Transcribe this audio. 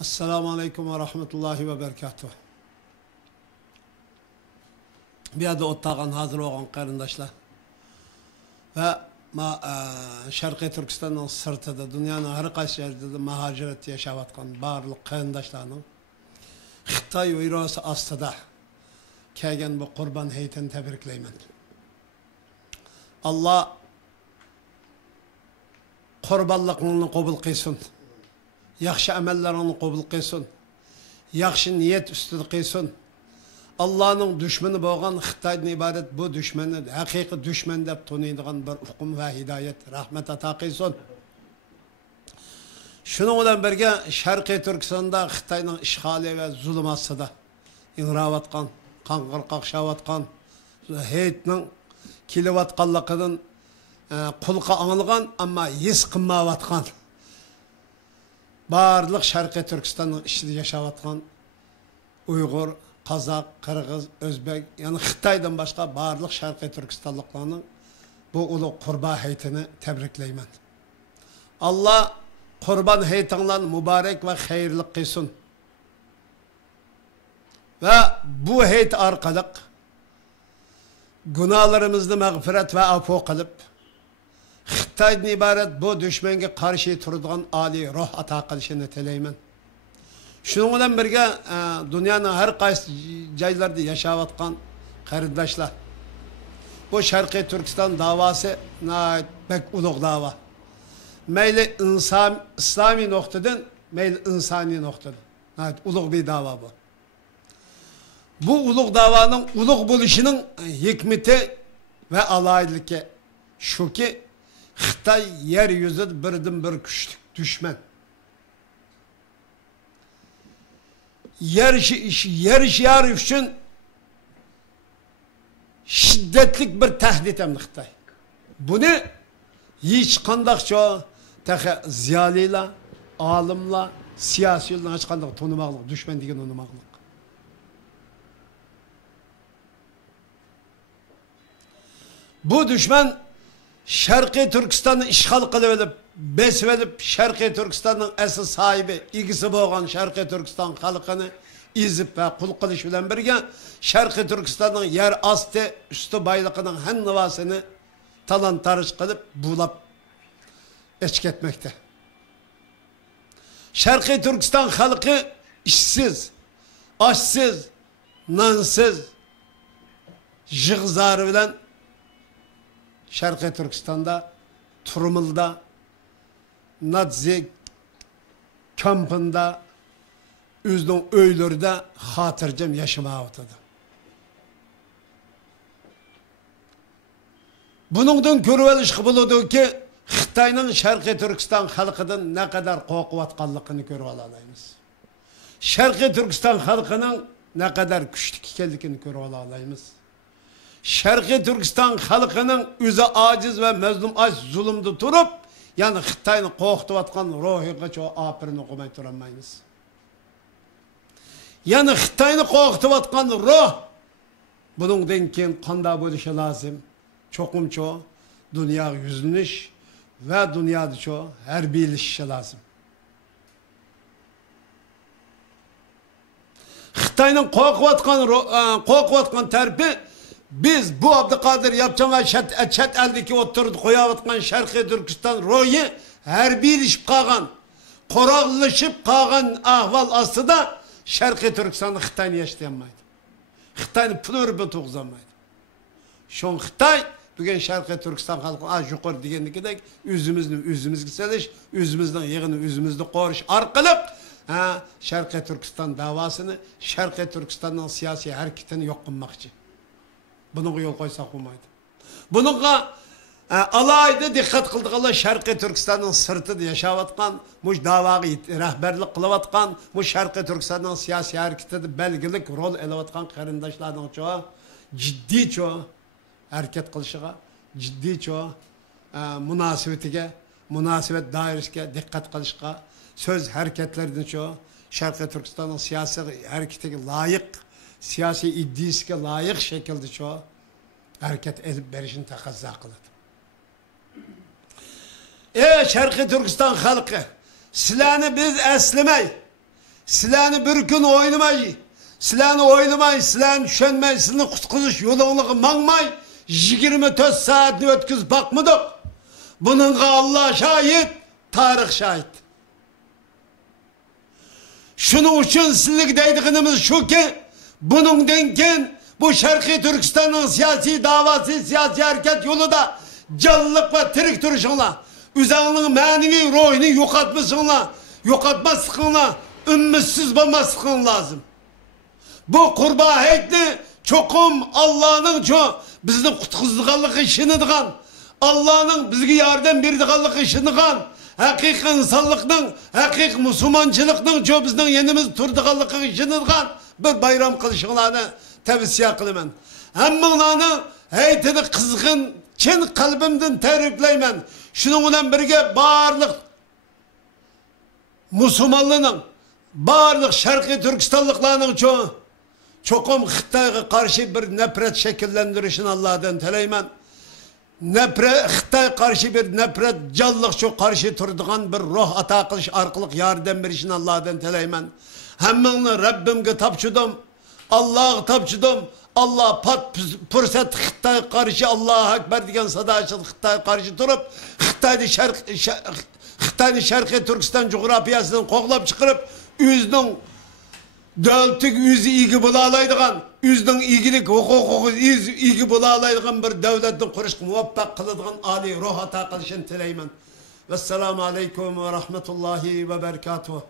Assalamu alaikum ve rahmetullahi ve berekatuhu. Bir adı ottağın hazır olan karındaşlar. Ve Şarkı Türkistan'ın sırtıda, dünyanın her qaysı yerinde muhaciret yaşavatkan barlık karındaşlarının Xitay virüsü astıda kelgen bu kurban heytini tebrikleymen. Allah kurbanlıqını qabul qilsin. Yaxşı amellerini qabul qilsin. Yaxşı niyet üstüde qilsin. Allah'ın düşmanı boğan Xitay'dan ibaret bu düşmanı, hakiki düşman deb tanıydigan bir hukum ve hidayet, rahmet ata qilsin. Şunun bilan birge Şarkı Türkistan'da Xitay'ın işgali ve zulüm astida inravatkan, qanqır qaqşavatkan, heytning kelivatqanligidan qulqa anılgan ama his qilmavatkan. Barlıq Şarkı Türkistan'ın içinde yaşavatkan Uygur, Kazak, Kırgız, Özbek, yani Xitay'dan başka barlıq Şarkı Türkistanlıklarının bu ulu kurban heytini tebrikleymen. Allah kurban heytanlarını mübarek ve hayırlı kılsın. Ve bu heyt arkalık günahlarımızı mağfiret ve afo kılıp Xitay'dan ibaret bu düşmenge karşı turduğun Ali ruh ata kılışını tileymen. Şunun bilan birge dünyanın her qaysı joylarda yaşavatkan qarindoshlar. Bu Şarkı Türkistan davası pek ulug' dava. Meyli İslami noktadan, meyli insani noktadan. Ulug' bir dava bu. Bu ulug' davanın ulug' bo'lishinin hikmeti ve alaylığı şu ki Xitay yeryüzü birden bir güçlük düşman. Yer için şiddetlik bir tehdit hem Xitay. Bunu hiç kandakça ziyalıyla, alimla, siyasiyle hiç kandak tanımaklık, düşman degen tanımaklık. Bu düşman Şarkı Türkistan'ı işgal kılıp, besvelip Şarkı Türkistan'ın esas sahibi, ilgisi boğan Şarkı Türkistan halkını izip ve kul kılış bilen birge Şarkı Türkistan'ın yer astı, üstü baylıkının hen nivasını talan tarış kılıp, bulap eçk etmekte. Şarkı Türkistan halkı işsiz, açsız, nansız, jığzarı bilen Şarkı Türkistan'da, Turmul'da, Nazi kampında, özünün öylerde hatırcam yaşamaya otadı. Bunundan görüveliş buludu ki, Xitay'nın Şarkı Türkistan halkının ne kadar korkuvatkanlıkını görüvelayımız. Şarkı Türkistan halkının ne kadar güçlük ekenligini görüvelayımız. Şarkı Türkistan halkının özü aciz ve mezlum aç zulümde durup, yani Xitay'ın korkutuvatkan ruhiga çoğu apirini okumay turamayız. Yani Xitay'ın korkutuvatkan ruh, bunun denken kanda bo'lişi lazım. Çokum çoğu dünya yüzünüş ve dünyada çoğu her bilişi lazım. Xitay'ın korkuvatkan terpi, biz bu Abdülkadir yapacağına çet eldeki oturdu koyavatkan Şarkı Türkistan ruhu her bir iş kalan, koraqlaşıp kalan ahval aslında Şarkı Türkistan'ı Xitay'ını yaşayamaydı. Xitay'ını pınırı toğzamaydı. Şun Xitay bugün Şarkı Türkistan halkı az yukarı diyenlik de üzümüz gitseliş, üzümüzden yığını üzümüzde koruş arkalık Şarkı Türkistan davasını, Şarkı Türkistan'ın siyasi hareketini yok kılmakçı. Bunu yol koysak olmaydı. Bununla alayda dikkat kıldık Allah Şarkı Türkistan'ın sırtı yaşavatkan, muş davayı rehberlik kılavatkan, muş Şarkı Türkistan'ın siyasi hareketinde belgilik rol elevatkan karındaşlarının çoğu, ciddi çoğu hareket kılışıga, ciddi çoğu münasebet dairesine dikkat kılışıga, söz hareketlerinin çoğu, Şarkı Türkistan'ın siyasi hareketine layık, siyasi iddiasına layık şekilde çoğu hareket edip verişini takazza kılıdı. Ey Şarkı Türkistan halkı, sizlerini biz eslemey, Sizlarni bir kun o'ylamay, sizlarni o'ylamay, sizlarni tushunmay, sizni qutqizish yo'lingizga mangmay 24 soatni o'tkazib boqmadik. Buningga Alloh shohid, tarix shohid. Shuning uchun sizlik deydiganimiz shuki, buningdan keyin bu Sharqiy Turkistonning siyosiy da'vosi, siyosiy harakat yo'lida canlılık ve tirik turuşunla, üzerinin ma'naviy ruhini yo'qotmasinglar, yo'qotmaslikinglar, ümmidsiz bo'lmasliging lazım. Bu Qurban hayitni cho'qim Allohning bizni qutqizganligi ishonidigan, Allohning bizga yordam beradiganligi ishonidigan, haqiqiy insonlikning, haqiqiy musulmonchilikning bizning yanimizda turadiganligi ishonidigan bir bayram qilishinglarni tavsiya qilaman. Hammanglarni hayitini qizg'in chin qalbimdan tabriklayman. Shuning bilan birga barliq musulmonlarning, barliq Sharqiy Turkistonliklarning cho'qim Xitoyga qarshi bir nafrat shakllantirishini Allohdan tilayman. Xitoy qarshi bir nafrat jonliq qarshi turadigan bir ruh ato qilish orqali yordam berishini Allohdan tilayman. Hammangni Rabbimga topshirdim. Allohga topshirdim. Allah pat fursat Xitoy qarshi Allohu akbar degan sadosi Xitoy qarshi turib, Xitoyni Sharqiy Turkiston coğrafyasından qo'g'lab chiqarib, o'zining davlatiga o'zi ega bo'la oladigan, o'zining egilik huquqiga ega bo'la oladigan bir davlatni qurishga muvaffaq qiladigan oliy ruh ato qilishini tilayman. Vassalomu alaykum va rahmatullohi va barakatuh.